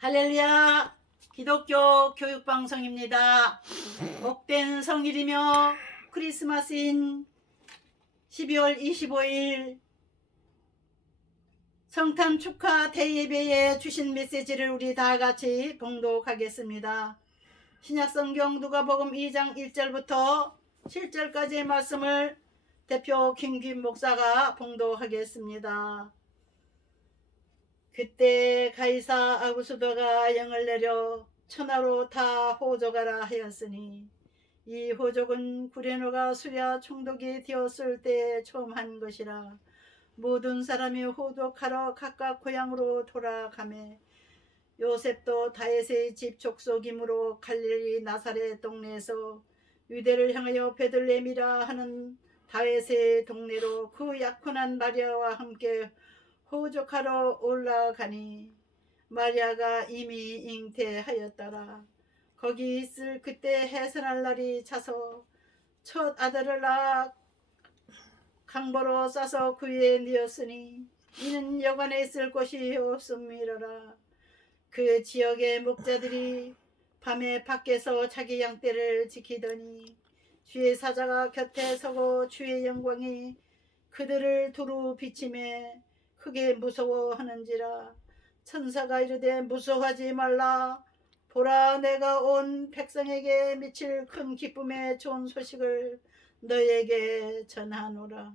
할렐루야! 기독교 교육방송입니다. 복된 성일이며 크리스마스인 12월 25일 성탄 축하 대예배에 주신 메시지를 우리 다 같이 봉독하겠습니다. 신약성경 누가복음 2장 1절부터 7절까지의 말씀을 대표 김김 목사가 봉독하겠습니다. 그때 가이사 아구수도가 영을 내려 천하로 다 호족하라 하였으니 이 호족은 구레노가 수야 총독이 되었을 때 처음 한 것이라. 모든 사람이 호독하러 각각 고향으로 돌아가매 요셉도 다윗의 집 족속이므로 갈릴리 나사렛 동네에서 유대를 향하여 베들레헴이라 하는 다윗의 동네로 그 약혼한 마리아와 함께 호족하러 올라가니 마리아가 이미 잉태하였더라. 거기 있을 그때 해산할 날이 차서 첫 아들을 낳아 강보로 싸서 그 위에 뉘었으니 이는 여관에 있을 곳이 없음이로라. 그 지역의 목자들이 밤에 밖에서 자기 양떼를 지키더니 주의 사자가 곁에 서고 주의 영광이 그들을 두루 비치매 크게 무서워하는지라. 천사가 이르되 무서워하지 말라. 보라, 내가 온 백성에게 미칠 큰 기쁨의 좋은 소식을 너에게 전하노라.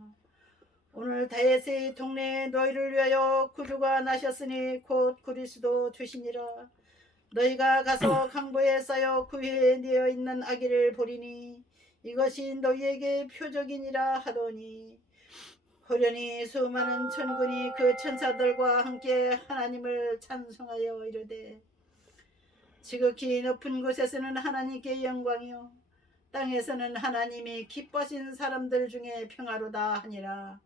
오늘 다윗의 동네에 너희를 위하여 구주가 나셨으니 곧 그리스도 주시니라. 너희가 가서 강보에 쌓여 그 위에 뉘어 있는 아기를 보리니 이것이 너희에게 표적이니라 하더니 호련히 수많은 천군이 그 천사들과 함께 하나님을 찬송하여 이르되 지극히 높은 곳에서는 하나님께 영광이요 땅에서는 하나님이 기뻐하신 사람들 중에 평화로다 하니라.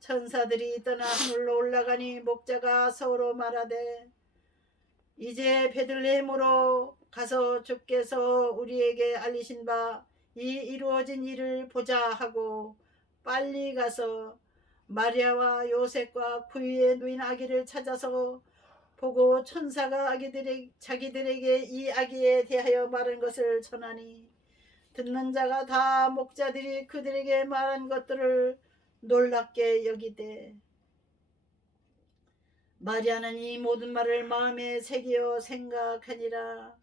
천사들이 떠나 하늘로 올라가니 목자가 서로 말하되 이제 베들레헴으로 가서 주께서 우리에게 알리신 바 이 이루어진 일을 보자 하고 빨리 가서 마리아와 요셉과 그 위에 누인 아기를 찾아서 보고 천사가 자기들에게 이 아기에 대하여 말한 것을 전하니 듣는 자가 다 목자들이 그들에게 말한 것들을 놀랍게 여기되 마리아는 이 모든 말을 마음에 새기어 생각하니라.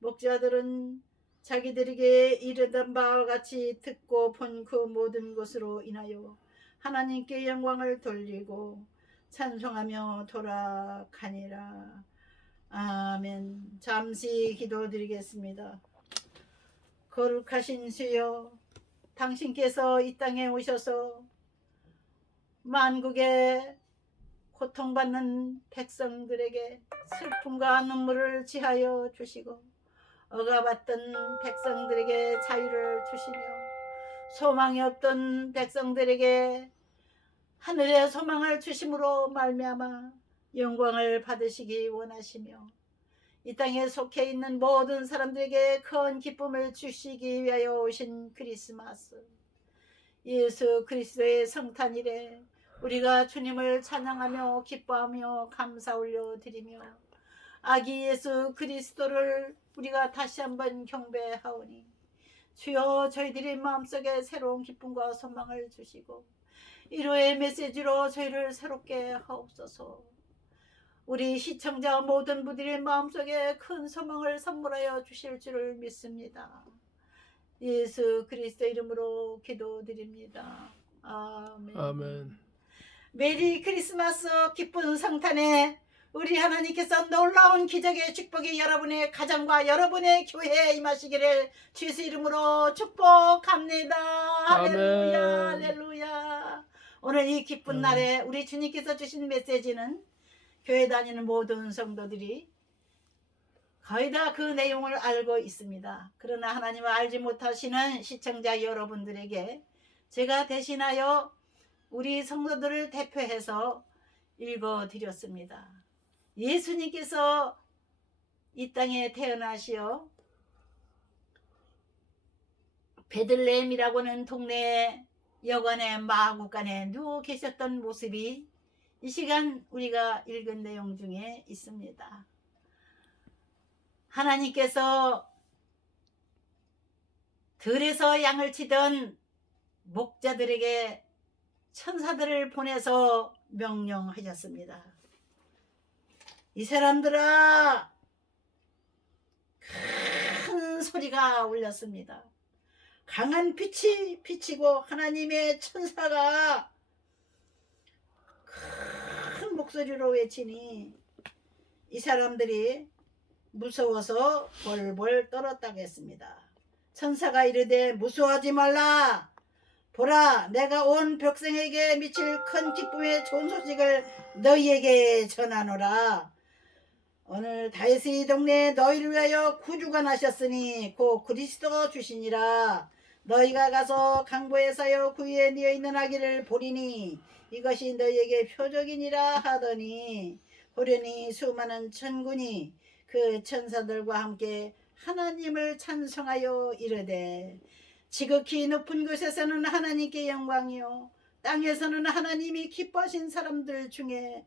목자들은 자기들에게 이르던 바와 같이 듣고 본 그 모든 것으로 인하여 하나님께 영광을 돌리고 찬송하며 돌아가니라. 아멘. 잠시 기도드리겠습니다. 거룩하신 주여, 당신께서 이 땅에 오셔서 만국의 고통받는 백성들에게 슬픔과 눈물을 지하여 주시고 억압받던 백성들에게 자유를 주시며 소망이 없던 백성들에게 하늘의 소망을 주심으로 말미암아 영광을 받으시기 원하시며 이 땅에 속해 있는 모든 사람들에게 큰 기쁨을 주시기 위하여 오신 크리스마스, 예수 그리스도의 성탄일에 우리가 주님을 찬양하며 기뻐하며 감사 올려드리며 아기 예수 그리스도를 우리가 다시 한번 경배하오니 주여, 저희들의 마음속에 새로운 기쁨과 소망을 주시고 위로의 메시지로 저희를 새롭게 하옵소서. 우리 시청자 모든 분들의 마음속에 큰 소망을 선물하여 주실 줄을 믿습니다. 예수 그리스도 이름으로 기도드립니다. 아멘. 아멘. 메리 크리스마스. 기쁜 성탄에 우리 하나님께서 놀라운 기적의 축복이 여러분의 가정과 여러분의 교회에 임하시기를 주 예수 이름으로 축복합니다. 할렐루야, 할렐루야. 오늘 이 기쁜 날에 우리 주님께서 주신 메시지는 교회 다니는 모든 성도들이 거의 다 그 내용을 알고 있습니다. 그러나 하나님을 알지 못하시는 시청자 여러분들에게 제가 대신하여 우리 성도들을 대표해서 읽어드렸습니다. 예수님께서 이 땅에 태어나시어 베들레헴이라고 하는 동네 여관의 마구간에 누워 계셨던 모습이 이 시간 우리가 읽은 내용 중에 있습니다. 하나님께서 들에서 양을 치던 목자들에게 천사들을 보내서 명령하셨습니다. 이 사람들아, 큰 소리가 울렸습니다. 강한 빛이 비치고 하나님의 천사가 큰 목소리로 외치니 이 사람들이 무서워서 벌벌 떨었다고 했습니다. 천사가 이르되 무서워하지 말라. 보라, 내가 온 백성에게 미칠 큰 기쁨의 좋은 소식을 너희에게 전하노라. 오늘 다윗의 동네에 너희를 위하여 구주가 나셨으니 곧 그리스도 주시니라. 너희가 가서 강보에서여 구유에 뉘어 있는 아기를 보리니 이것이 너희에게 표적이니라 하더니 호련히 수많은 천군이 그 천사들과 함께 하나님을 찬송하여 이르되 지극히 높은 곳에서는 하나님께 영광이요 땅에서는 하나님이 기뻐하신 사람들 중에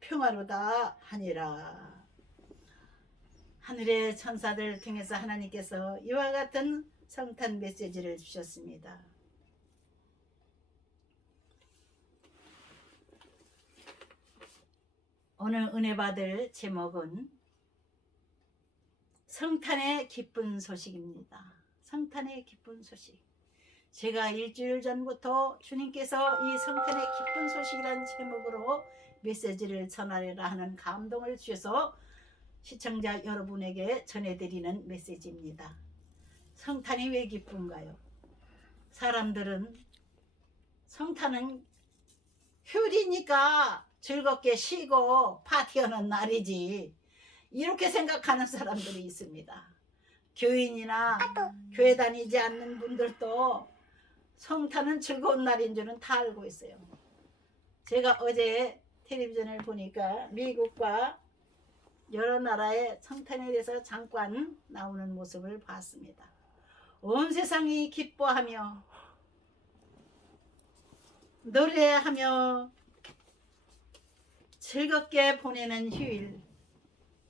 평화로다 하니라. 하늘의 천사들 통해서 하나님께서 이와 같은 성탄 메시지를 주셨습니다. 오늘 은혜 받을 제목은 성탄의 기쁜 소식입니다. 성탄의 기쁜 소식. 제가 일주일 전부터 주님께서 이 성탄의 기쁜 소식이라는 제목으로 메시지를 전하려라 하는 감동을 주셔서 시청자 여러분에게 전해드리는 메시지입니다. 성탄이 왜 기쁜가요? 사람들은 성탄은 휴일이니까 즐겁게 쉬고 파티하는 날이지 이렇게 생각하는 사람들이 있습니다. 교인이나 교회 다니지 않는 분들도 성탄은 즐거운 날인 줄은 다 알고 있어요. 제가 어제 텔레비전을 보니까 미국과 여러 나라의 성탄에 대해서 잠깐 나오는 모습을 봤습니다. 온 세상이 기뻐하며 노래하며 즐겁게 보내는 휴일,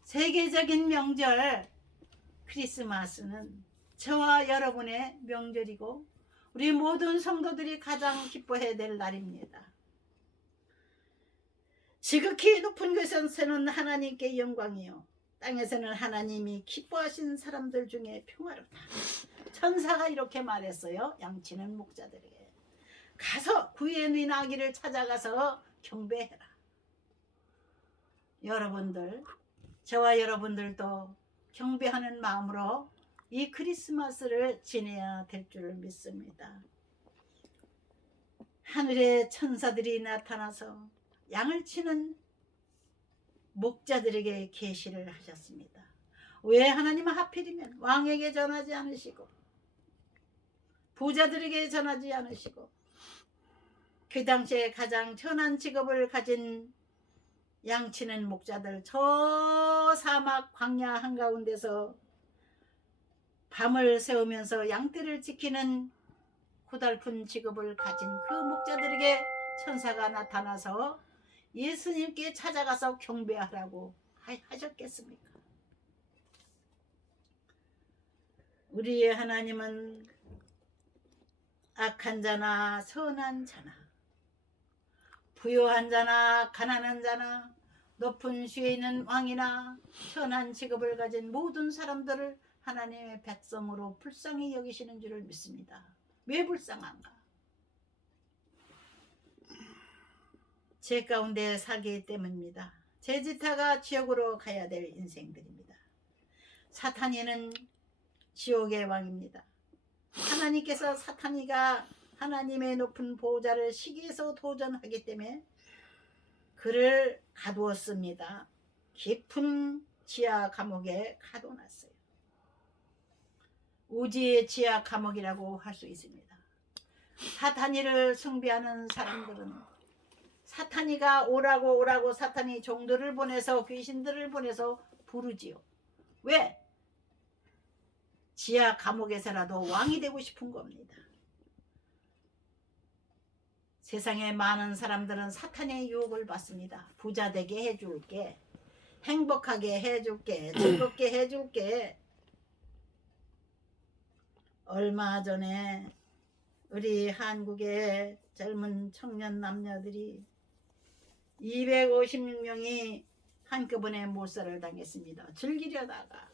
세계적인 명절 크리스마스는 저와 여러분의 명절이고 우리 모든 성도들이 가장 기뻐해야 될 날입니다. 지극히 높은 곳에서는 하나님께 영광이요 땅에서는 하나님이 기뻐하신 사람들 중에 평화롭다. 천사가 이렇게 말했어요. 양치는 목자들에게 가서 구유에 누인 아기를 찾아가서 경배해라. 여러분들, 저와 여러분들도 경배하는 마음으로 이 크리스마스를 지내야 될 줄 믿습니다. 하늘의 천사들이 나타나서 양을 치는 목자들에게 계시를 하셨습니다. 왜 하나님은 하필이면 왕에게 전하지 않으시고 부자들에게 전하지 않으시고 그 당시에 가장 천한 직업을 가진 양치는 목자들 저 사막 광야 한가운데서 밤을 새우면서 양떼를 지키는 고달픈 직업을 가진 그 목자들에게 천사가 나타나서 예수님께 찾아가서 경배하라고 하셨겠습니까? 우리의 하나님은 악한 자나 선한 자나 부유한 자나 가난한 자나 높은 수에 있는 왕이나 선한 직업을 가진 모든 사람들을 하나님의 백성으로 불쌍히 여기시는 줄을 믿습니다. 왜 불쌍한가? 죄 가운데 살기 때문입니다. 죄짓다가 지옥으로 가야 될 인생들입니다. 사탄이는 지옥의 왕입니다. 하나님께서 사탄이가 하나님의 높은 보호자를 시기해서 도전하기 때문에 그를 가두었습니다. 깊은 지하 감옥에 가둬놨어요. 우지의 지하 감옥이라고 할 수 있습니다. 사탄이를 숭배하는 사람들은 사탄이가 오라고 사탄이 종들을 보내서 귀신들을 보내서 부르지요. 왜? 지하 감옥에서라도 왕이 되고 싶은 겁니다. 세상에 많은 사람들은 사탄의 유혹을 받습니다. 부자 되게 해줄게, 행복하게 해줄게. 즐겁게 해줄게. 얼마 전에 우리 한국의 젊은 청년 남녀들이 256명이 한꺼번에 몰살을 당했습니다. 즐기려다가.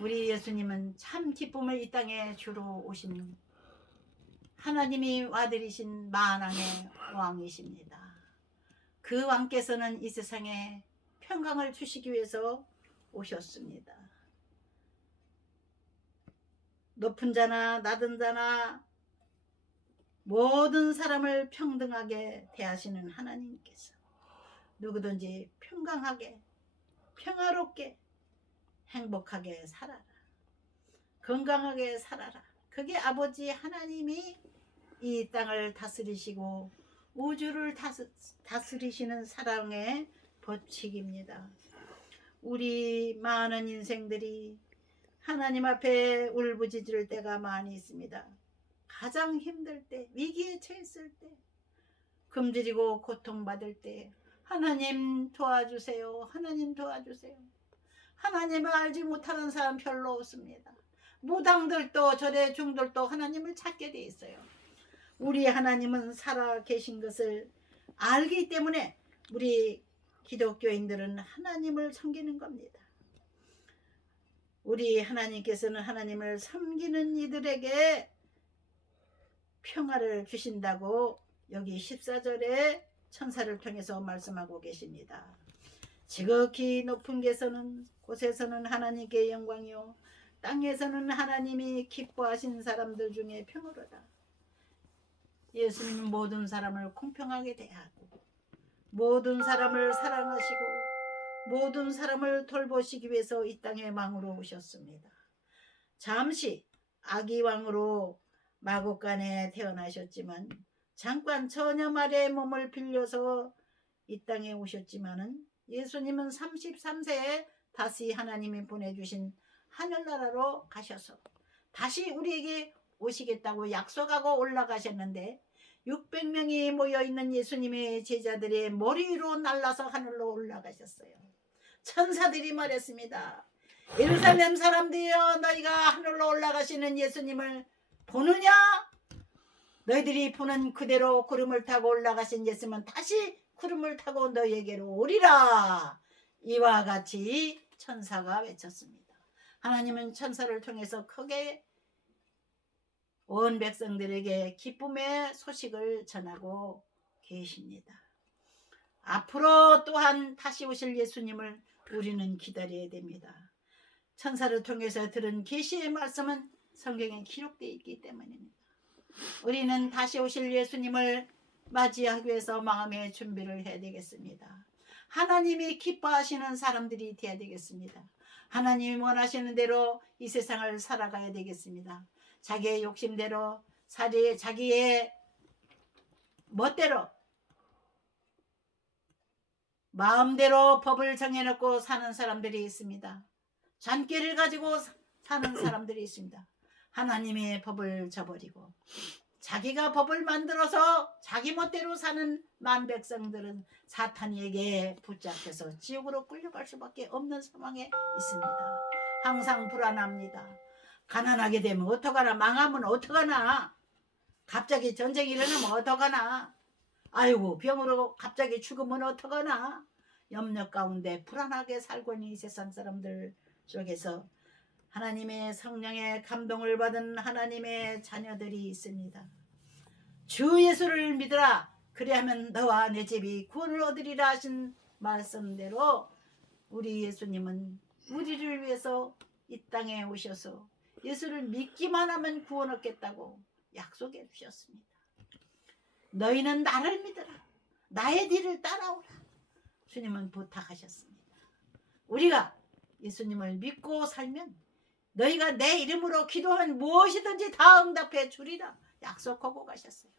우리 예수님은 참 기쁨을 이 땅에 주러 오신 하나님이 와드리신 만왕의 왕이십니다. 그 왕께서는 이 세상에 평강을 주시기 위해서 오셨습니다. 높은 자나 낮은 자나 모든 사람을 평등하게 대하시는 하나님께서 누구든지 평강하게, 평화롭게, 행복하게 살아라. 건강하게 살아라. 그게 아버지 하나님이 이 땅을 다스리시고 우주를 다스리시는 사랑의 법칙입니다. 우리 많은 인생들이 하나님 앞에 울부짖을 때가 많이 있습니다. 가장 힘들 때, 위기에 처했을 때, 굶주리고 고통받을 때 하나님 도와주세요. 하나님 도와주세요. 하나님을 알지 못하는 사람 별로 없습니다. 무당들도 절의 중들도 하나님을 찾게 돼 있어요. 우리 하나님은 살아 계신 것을 알기 때문에 우리 기독교인들은 하나님을 섬기는 겁니다. 우리 하나님께서는 하나님을 섬기는 이들에게 평화를 주신다고 여기 14절에 천사를 통해서 말씀하고 계십니다. 지극히 높은 곳에서는 하나님께 영광이요 땅에서는 하나님이 기뻐하신 사람들 중에 평화로다. 예수님은 모든 사람을 공평하게 대하고 모든 사람을 사랑하시고 모든 사람을 돌보시기 위해서 이 땅에 왕으로 오셨습니다. 잠시 아기 왕으로 마국간에 태어나셨지만 잠깐 처녀 마리아의 몸을 빌려서 이 땅에 오셨지만은 예수님은 33세에 다시 하나님이 보내주신 하늘나라로 가셔서 다시 우리에게 오시겠다고 약속하고 올라가셨는데 600명이 모여있는 예수님의 제자들의 머리 위로 날라서 하늘로 올라가셨어요. 천사들이 말했습니다. 예루살렘 사람들이여 너희가 하늘로 올라가시는 예수님을 보느냐? 너희들이 보는 그대로 구름을 타고 올라가신 예수님은 다시 구름을 타고 너희에게로 오리라. 이와 같이 천사가 외쳤습니다. 하나님은 천사를 통해서 크게 온 백성들에게 기쁨의 소식을 전하고 계십니다. 앞으로 또한 다시 오실 예수님을 우리는 기다려야 됩니다. 천사를 통해서 들은 계시의 말씀은 성경에 기록되어 있기 때문입니다. 우리는 다시 오실 예수님을 맞이하기 위해서 마음의 준비를 해야 되겠습니다. 하나님이 기뻐하시는 사람들이 되어야 되겠습니다. 하나님이 원하시는 대로 이 세상을 살아가야 되겠습니다. 자기의 욕심대로 자기의 멋대로 마음대로 법을 정해놓고 사는 사람들이 있습니다. 잔꾀를 가지고 사는 사람들이 있습니다. 하나님의 법을 저버리고 자기가 법을 만들어서 자기 멋대로 사는 만백성들은 사탄에게 붙잡혀서 지옥으로 끌려갈 수밖에 없는 상황에 있습니다. 항상 불안합니다. 가난하게 되면 어떡하나, 망하면 어떡하나, 갑자기 전쟁이 일어나면 어떡하나, 아이고 병으로 갑자기 죽으면 어떡하나, 염려 가운데 불안하게 살고 있는 이 세상 사람들 속에서 하나님의 성령의 감동을 받은 하나님의 자녀들이 있습니다. 주 예수를 믿으라. 그리하면 너와 내 집이 구원을 얻으리라 하신 말씀대로 우리 예수님은 우리를 위해서 이 땅에 오셔서 예수를 믿기만 하면 구원 얻겠다고 약속해 주셨습니다. 너희는 나를 믿으라. 나의 뒤를 따라오라. 주님은 부탁하셨습니다. 우리가 예수님을 믿고 살면 너희가 내 이름으로 기도하면 무엇이든지 다 응답해 주리라 약속하고 가셨어요.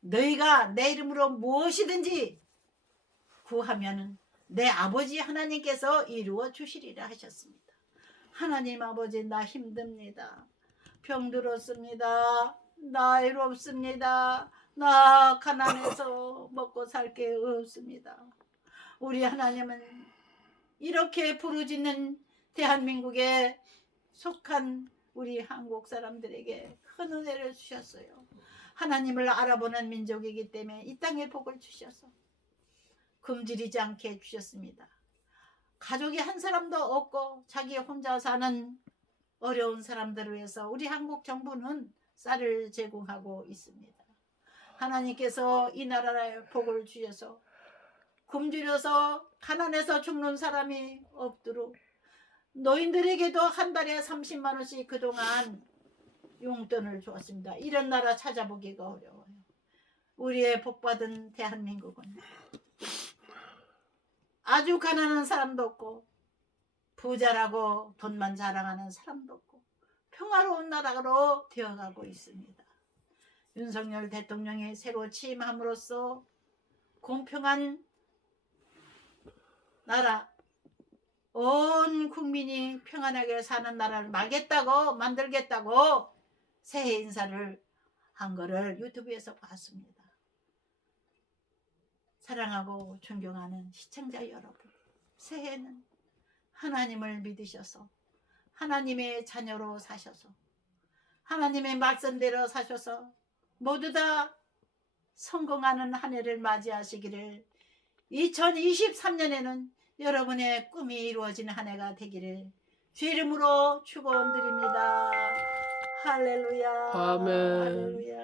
너희가 내 이름으로 무엇이든지 구하면 내 아버지 하나님께서 이루어 주시리라 하셨습니다. 하나님 아버지, 나 힘듭니다. 병들었습니다. 나 외롭습니다. 나 가난해서 먹고 살 게 없습니다. 우리 하나님은 이렇게 부르짖는 대한민국에 속한 우리 한국 사람들에게 큰 은혜를 주셨어요. 하나님을 알아보는 민족이기 때문에 이 땅에 복을 주셔서 굶주리지 않게 주셨습니다. 가족이 한 사람도 없고 자기 혼자 사는 어려운 사람들을 위해서 우리 한국 정부는 쌀을 제공하고 있습니다. 하나님께서 이 나라에 복을 주셔서 굶주려서 가난해서 죽는 사람이 없도록 노인들에게도 한 달에 30만 원씩 그동안 용돈을 주었습니다. 이런 나라 찾아보기가 어려워요. 우리의 복받은 대한민국은 아주 가난한 사람도 없고 부자라고 돈만 자랑하는 사람도 없고 평화로운 나라로 되어가고 있습니다. 윤석열 대통령이 새로 취임함으로써 공평한 나라, 온 국민이 평안하게 사는 나라를 만들겠다고 새해 인사를 한 거를 유튜브에서 봤습니다. 사랑하고 존경하는 시청자 여러분, 새해는 하나님을 믿으셔서 하나님의 자녀로 사셔서 하나님의 말씀대로 사셔서 모두 다 성공하는 한 해를 맞이하시기를, 2023년에는 여러분의 꿈이 이루어지는 한 해가 되기를 주 이름으로 축원드립니다. 할렐루야. 아멘. 할렐루야.